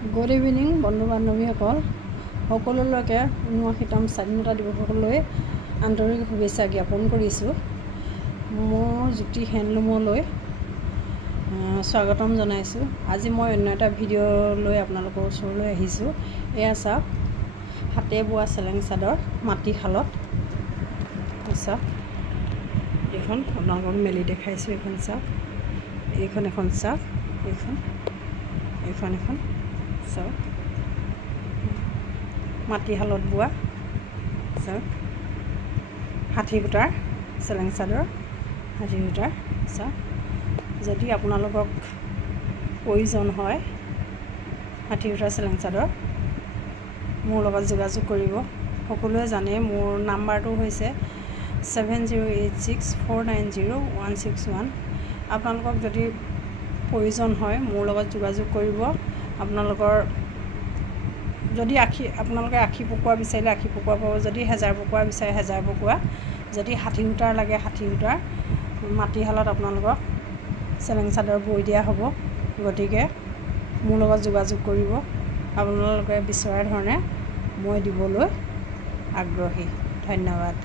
Good evening বন্ধু বান্ধৱীসকল, সকলোলৈকে ৭৯তম স্বাধীনতা দিৱসলৈ আন্তৰিক শুভেচ্ছা জ্ঞাপন কৰিছোঁ। মোৰ জ্যোতি হেণ্ডলুমলৈ স্বাগতম জনাইছোঁ। আজি মই অন্য এটা ভিডিঅ' লৈ আপোনালোকৰ ওচৰলৈ আহিছোঁ। এয়া চাওক, হাতে বোৱা চেলেং চাদৰ মাটিশালত। চাওক, এইখন আপোনালোকক মেলি দেখাইছোঁ। এইখন চাওক, এইখন এখন চাওক, এইখন এখন চাওক, মাটিশালত বোৱা চাওক, ৬০ সূতাৰ চেলেং চাদৰ, ৬০ সূতাৰ চাওক। যদি আপোনালোকক প্ৰয়োজন হয় ৬০ সূতাৰ চেলেং চাদৰ, মোৰ লগত যোগাযোগ কৰিব। সকলোৱে জানে মোৰ নাম্বাৰটো হৈছে 7086490161। আপোনালোকক যদি প্ৰয়োজন হয় মোৰ লগত যোগাযোগ কৰিব। আপোনালোকৰ যদি আপোনালোকে আশী পকোৱা বিচাৰিলে আশী পকোৱা পাব, যদি হেজাৰ পকোৱা বিচাৰে হেজাৰ পকোৱা, যদি ৬০ সূতাৰ লাগে ৬০ সূতাৰ মাটিশালত আপোনালোকক চেলেং চাদৰ বৈ দিয়া হ'ব। গতিকে মোৰ লগত যোগাযোগ কৰিব। আপোনালোকে বিচৰা ধৰণে মই দিবলৈ আগ্ৰহী। ধন্যবাদ।